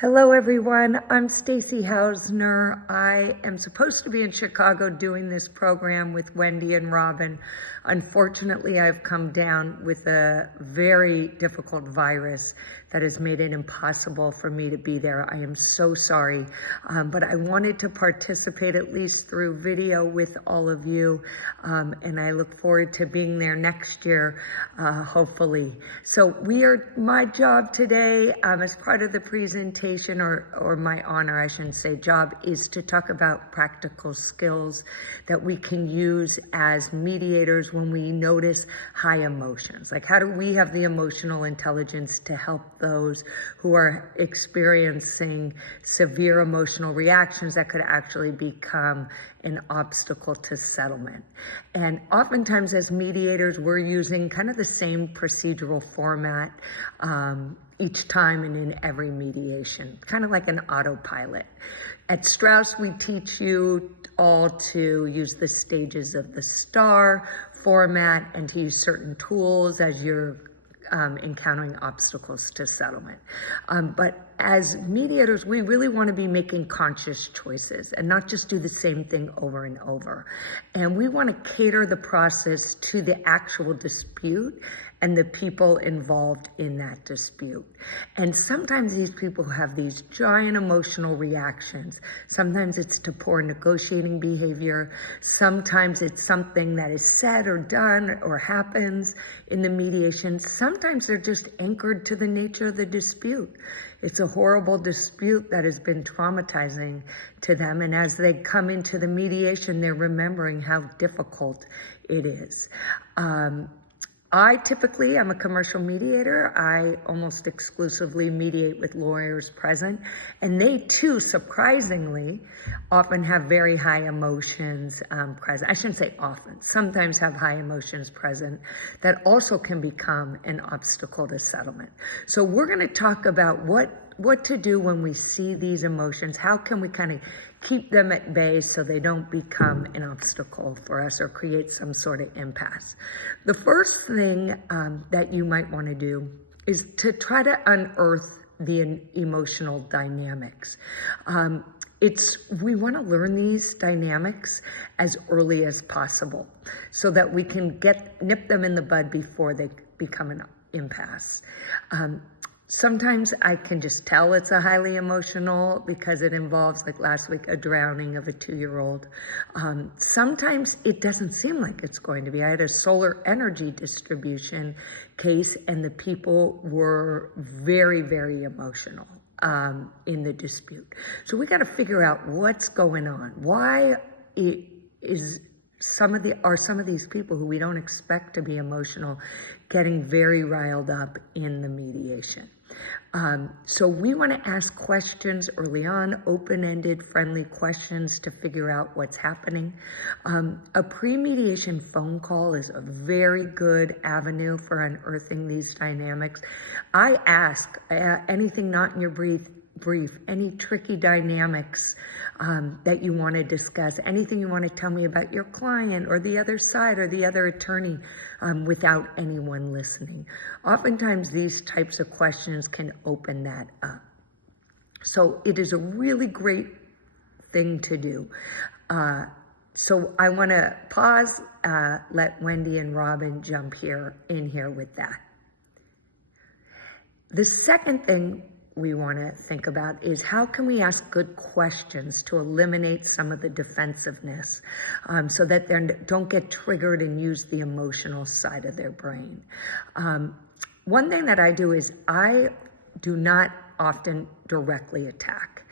Hello everyone, I'm Stacy Hausner. I am supposed to be in Chicago doing this program with Wendy and Robin. Unfortunately, I've come down with a very difficult virus that has made it impossible for me to be there. I am so sorry, but I wanted to participate at least through video with all of you, and I look forward to being there next year, hopefully. So my job today, as part of the presentation, or my honor, I shouldn't say job, is to talk about practical skills that we can use as mediators when we notice high emotions. Like, how do we have the emotional intelligence to help those who are experiencing severe emotional reactions that could actually become an obstacle to settlement? And oftentimes as mediators, we're using kind of the same procedural format each time and in every mediation, kind of like an autopilot. At Strauss, we teach you all to use the stages of the STAR format and to use certain tools as you're encountering obstacles to settlement. But as mediators, we really want to be making conscious choices and not just do the same thing over and over. And we want to cater the process to the actual dispute and the people involved in that dispute. And sometimes these people have these giant emotional reactions. Sometimes it's to poor negotiating behavior. Sometimes it's something that is said or done or happens in the mediation. Sometimes they're just anchored to the nature of the dispute. It's a horrible dispute that has been traumatizing to them. And as they come into the mediation, they're remembering how difficult it is. I'm a commercial mediator. I almost exclusively mediate with lawyers present, and they too, surprisingly, often have very high emotions present. I shouldn't say often, sometimes have high emotions present that also can become an obstacle to settlement. So we're gonna talk about what to do when we see these emotions. How can we kind of keep them at bay so they don't become an obstacle for us or create some sort of impasse? The first thing that you might want to do is to try to unearth the emotional dynamics. We want to learn these dynamics as early as possible so that we can nip them in the bud before they become an impasse. Sometimes I can just tell it's a highly emotional because it involves, like last week, a drowning of a 2-year-old. Sometimes it doesn't seem like it's going to be. I had a solar energy distribution case and the people were very, very emotional in the dispute. So we got to figure out what's going on. Why are some of these people who we don't expect to be emotional getting very riled up in the mediation? So we want to ask questions early on, open-ended, friendly questions to figure out what's happening. A pre-mediation phone call is a very good avenue for unearthing these dynamics. I ask anything not in your brief, any tricky dynamics that you want to discuss, anything you want to tell me about your client or the other side or the other attorney without anyone listening. Oftentimes these types of questions can open that up. So it is a really great thing to do. So I want to pause, let Wendy and Robin jump in here with that. The second thing we want to think about is how can we ask good questions to eliminate some of the defensiveness so that they don't get triggered and use the emotional side of their brain. One thing that I do is I do not often directly attack.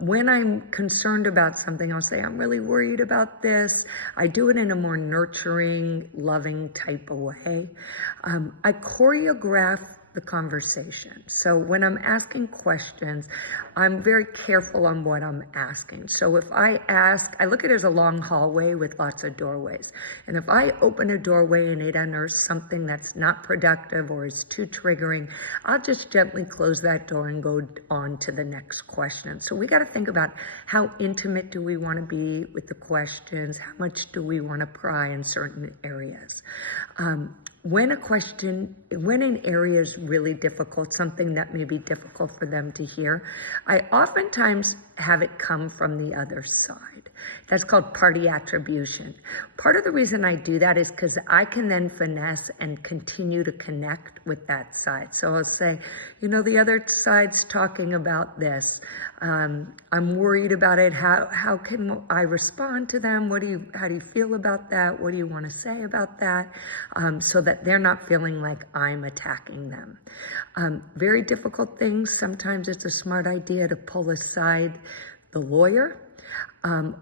When I'm concerned about something, I'll say, I'm really worried about this. I do it in a more nurturing, loving type of way. I choreograph the conversation. So when I'm asking questions, I'm very careful on what I'm asking. So if I look at it as a long hallway with lots of doorways. And if I open a doorway and it unearths something that's not productive or is too triggering, I'll just gently close that door and go on to the next question. So we got to think about how intimate do we want to be with the questions? How much do we want to pry in certain areas? when an area is really difficult, something that may be difficult for them to hear, I oftentimes have it come from the other side. That's called party attribution. Part of the reason I do that is because I can then finesse and continue to connect with that side. So I'll say, the other side's talking about this. I'm worried about it. How can I respond to them? How do you feel about that? What do you want to say about that? So that they're not feeling like I'm attacking them. Very difficult things. Sometimes it's a smart idea to pull aside the lawyer.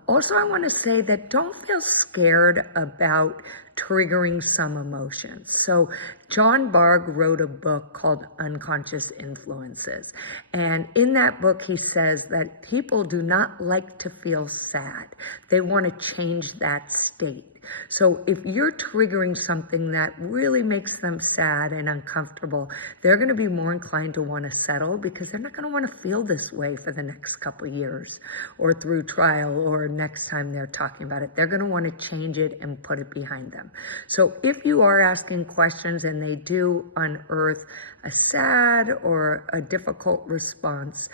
Also, I want to say that don't feel scared about triggering some emotions. So John Bargh wrote a book called Unconscious Influences. And in that book, he says that people do not like to feel sad. They want to change that state. So if you're triggering something that really makes them sad and uncomfortable, they're going to be more inclined to want to settle because they're not going to want to feel this way for the next couple of years or through trial or next time they're talking about it. They're going to want to change it and put it behind them. So if you are asking questions and they do unearth a sad or a difficult response,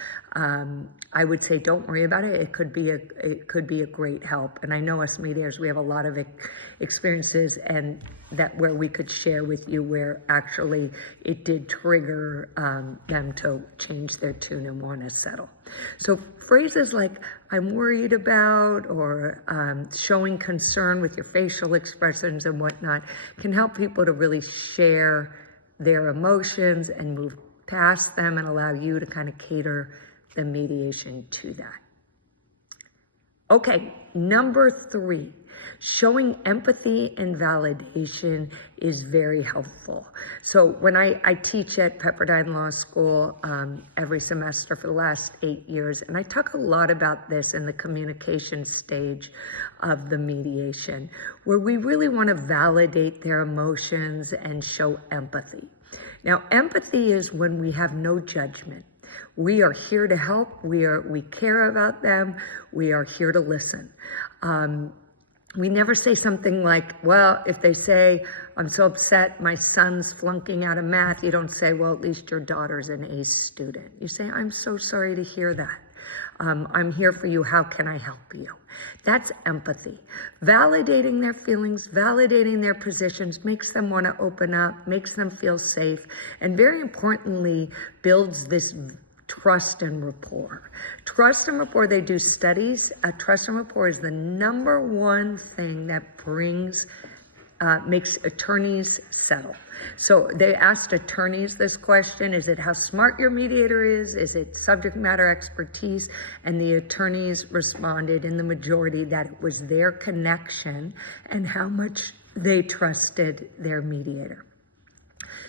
I would say don't worry about it. It could be a great help. And I know us mediators, we have a lot of experiences and that where we could share with you where actually it did trigger them to change their tune and want to settle. So phrases like I'm worried about or showing concern with your facial expressions and whatnot can help people to really share their emotions and move past them and allow you to kind of cater the mediation to that. Okay, number 3, showing empathy and validation is very helpful. So when I teach at Pepperdine Law School every semester for the last 8 years, and I talk a lot about this in the communication stage of the mediation, where we really want to validate their emotions and show empathy. Now, empathy is when we have no judgment. We are here to help. We care about them. We are here to listen. We never say something like, well, if they say, I'm so upset, my son's flunking out of math, you don't say, well, at least your daughter's an A student. You say, I'm so sorry to hear that. I'm here for you. How can I help you? That's empathy. Validating their feelings, validating their positions makes them want to open up, makes them feel safe, and very importantly, builds this trust and rapport. Trust and rapport, they do studies. Trust and rapport is the number one thing that makes attorneys settle. So they asked attorneys this question, is it how smart your mediator is? Is it subject matter expertise? And the attorneys responded in the majority that it was their connection and how much they trusted their mediator.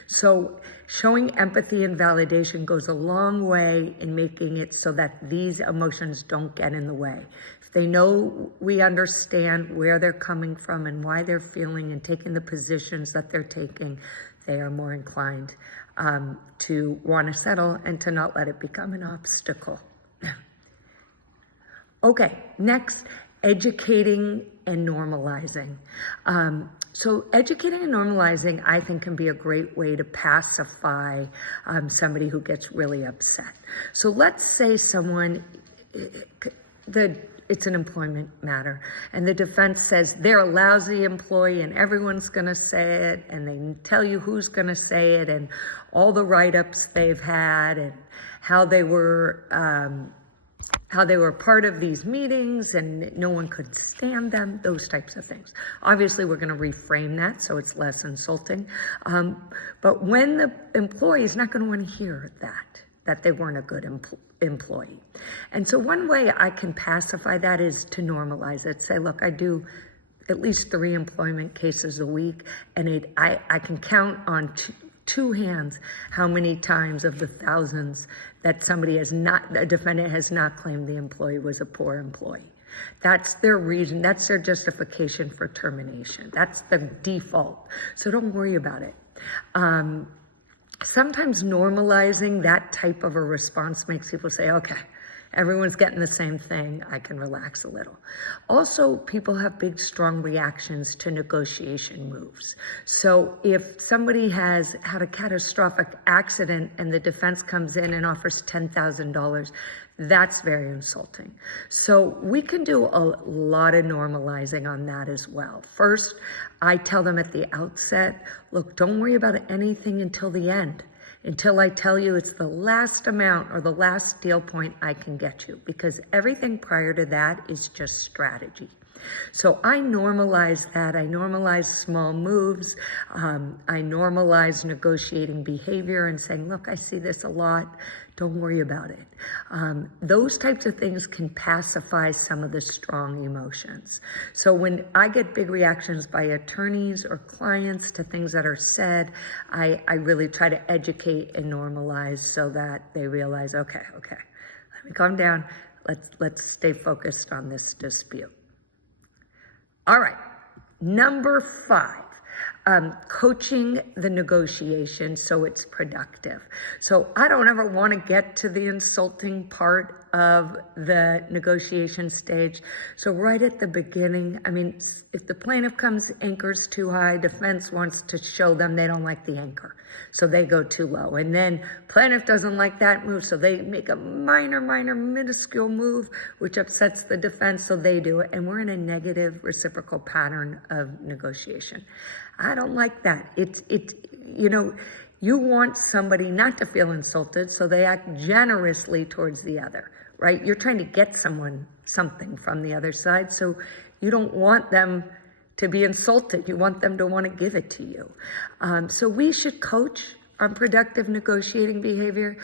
So showing empathy and validation goes a long way in making it so that these emotions don't get in the way. If they know we understand where they're coming from and why they're feeling and taking the positions that they're taking, they are more inclined to want to settle and to not let it become an obstacle. Okay, next, educating and normalizing. So educating and normalizing, I think, can be a great way to pacify somebody who gets really upset. So let's say someone, it's an employment matter, and the defense says they're a lousy employee and everyone's going to say it, and they tell you who's going to say it, and all the write-ups they've had, and how they were part of these meetings and no one could stand them, those types of things. Obviously, we're going to reframe that so it's less insulting. But when the employee is not going to want to hear that they weren't a good employee. And so one way I can pacify that is to normalize it. Say, look, I do at least 3 employment cases a week, and I can count on two hands how many times of the thousands that a defendant has not claimed the employee was a poor employee. That's their reason, that's their justification for termination. That's the default. So don't worry about it. Sometimes normalizing that type of a response makes people say, okay, Everyone's getting the same thing. I can relax a little. Also, people have big, strong reactions to negotiation moves. So if somebody has had a catastrophic accident and the defense comes in and offers $10,000, that's very insulting. So we can do a lot of normalizing on that as well. First, I tell them at the outset, look, don't worry about anything until the end, until I tell you it's the last amount or the last deal point I can get you, because everything prior to that is just strategy. So I normalize that. I normalize small moves. I normalize negotiating behavior and saying, look, I see this a lot. Don't worry about it. Those types of things can pacify some of the strong emotions. So when I get big reactions by attorneys or clients to things that are said, I really try to educate and normalize so that they realize, okay, let me calm down. Let's stay focused on this dispute. All right, number 5, coaching the negotiation so it's productive. So I don't ever want to get to the insulting part of the negotiation stage. So right at the beginning, I mean, if the plaintiff comes anchors too high, defense wants to show them they don't like the anchor, so they go too low. And then plaintiff doesn't like that move, so they make a minor, minuscule move, which upsets the defense, so they do it. And we're in a negative reciprocal pattern of negotiation. I don't like that. You want somebody not to feel insulted, so they act generously towards the other, right? You're trying to get someone something from the other side, so you don't want them to be insulted. You want them to want to give it to you. So we should coach on productive negotiating behavior.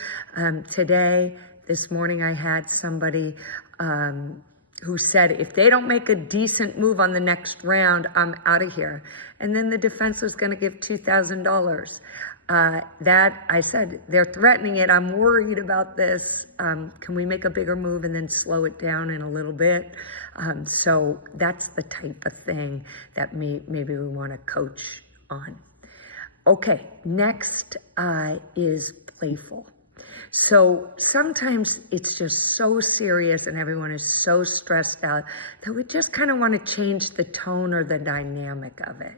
This morning, I had somebody who said, if they don't make a decent move on the next round, I'm out of here. And then the defense was going to give $2,000. I said, they're threatening it. I'm worried about this. Can we make a bigger move and then slow it down in a little bit? So that's the type of thing that maybe we want to coach on. Okay, next is playful. So sometimes it's just so serious and everyone is so stressed out that we just kind of want to change the tone or the dynamic of it.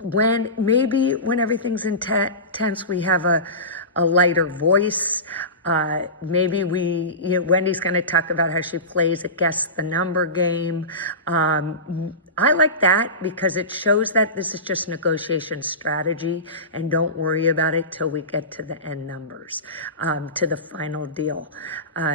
When everything's intense, we have a lighter voice. Maybe Wendy's going to talk about how she plays a guess the number game. I like that because it shows that this is just negotiation strategy and don't worry about it till we get to the end numbers, to the final deal.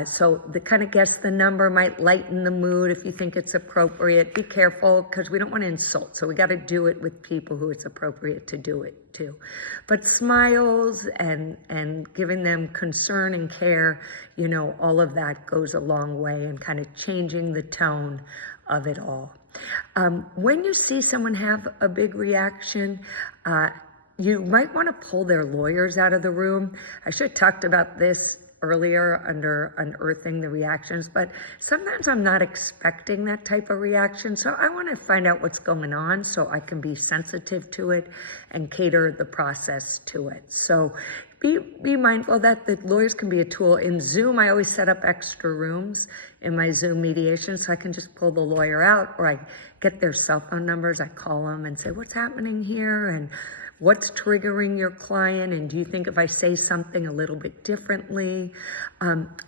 So the kind of guess the number might lighten the mood if you think it's appropriate. Be careful because we don't want to insult. So we got to do it with people who it's appropriate to do it to. But smiles and giving them concern and care, all of that goes a long way in kind of changing the tone of it all. When you see someone have a big reaction, you might want to pull their lawyers out of the room. I should have talked about this earlier under unearthing the reactions, but sometimes I'm not expecting that type of reaction. So I want to find out what's going on so I can be sensitive to it and cater the process to it. So be mindful that the lawyers can be a tool. In Zoom, I always set up extra rooms in my Zoom mediation so I can just pull the lawyer out, or I get their cell phone numbers. I call them and say, what's happening here? And what's triggering your client? And do you think if I say something a little bit differently?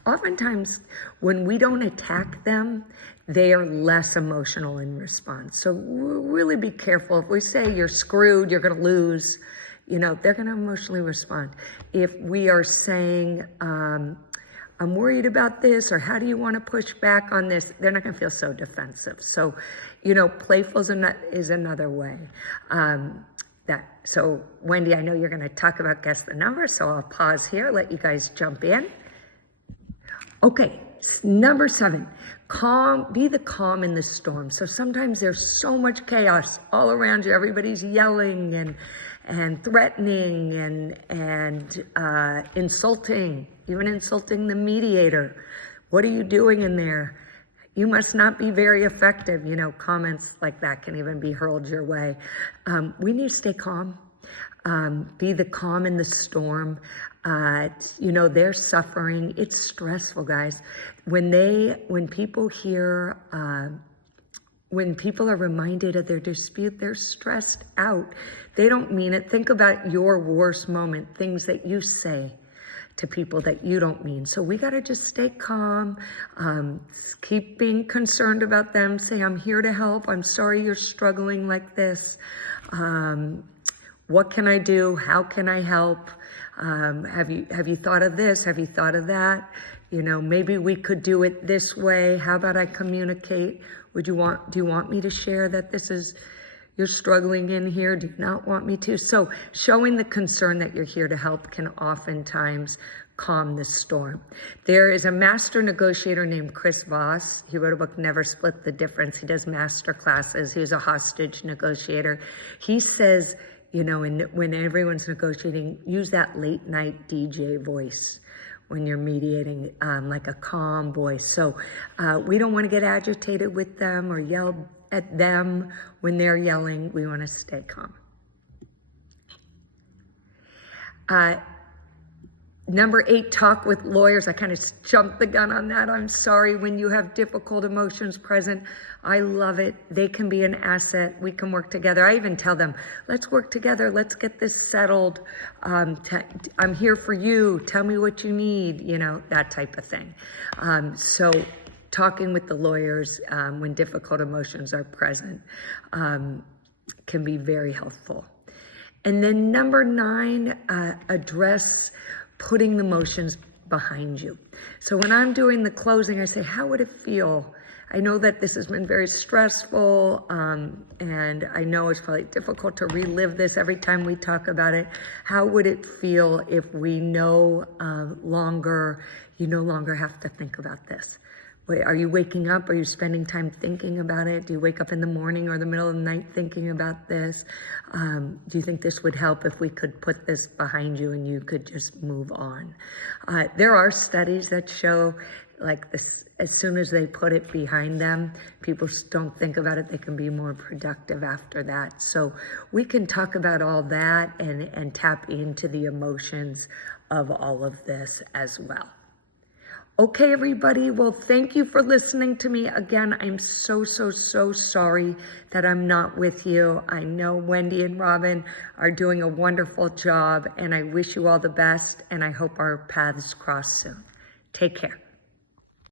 Oftentimes, when we don't attack them, they are less emotional in response. So really be careful. If we say you're screwed, you're going to lose, they're going to emotionally respond. If we are saying, I'm worried about this, or how do you want to push back on this, they're not going to feel so defensive. So, playful is another way. So Wendy, I know you're going to talk about guess the number, so I'll pause here, let you guys jump in. Okay, number 7, be the calm in the storm. So sometimes there's so much chaos all around you. Everybody's yelling and threatening and insulting, even insulting the mediator. What are you doing in there? You must not be very effective. Comments like that can even be hurled your way. We need to stay calm. Be the calm in the storm. They're suffering. It's stressful, guys. When people hear, when people are reminded of their dispute, they're stressed out. They don't mean it. Think about your worst moment, things that you say to people that you don't mean. So we got to just stay calm, keep being concerned about them, say, I'm here to help. I'm sorry you're struggling like this. What can I do? How can I help? Have you thought of this? Have you thought of that? Maybe we could do it this way. How about I communicate? Do you want me to share that you're struggling in here? Do you not want me to? So showing the concern that you're here to help can oftentimes calm the storm. There is a master negotiator named Chris Voss. He wrote a book, Never Split the Difference. He does master classes. He's a hostage negotiator. He says, when everyone's negotiating, use that late night DJ voice when you're mediating, like a calm voice. So we don't want to get agitated with them or yell at them when they're yelling. We want to stay calm. Number 8, talk with lawyers. I kind of jumped the gun on that. I'm sorry. When you have difficult emotions present, I love it. They can be an asset. We can work together. I even tell them, let's work together. Let's get this settled. I'm here for you. Tell me what you need, that type of thing. So talking with the lawyers when difficult emotions are present can be very helpful. And then number 9, address putting the emotions behind you. So when I'm doing the closing, I say, how would it feel? I know that this has been very stressful, and I know it's probably difficult to relive this every time we talk about it. How would it feel if we you no longer have to think about this? Wait, are you waking up? Are you spending time thinking about it? Do you wake up in the morning or the middle of the night thinking about this? Do you think this would help if we could put this behind you and you could just move on? There are studies that show like this, as soon as they put it behind them, people don't think about it. They can be more productive after that. So we can talk about all that and tap into the emotions of all of this as well. Okay, everybody. Well, thank you for listening to me. Again, I'm so sorry that I'm not with you. I know Wendy and Robin are doing a wonderful job, and I wish you all the best, and I hope our paths cross soon. Take care.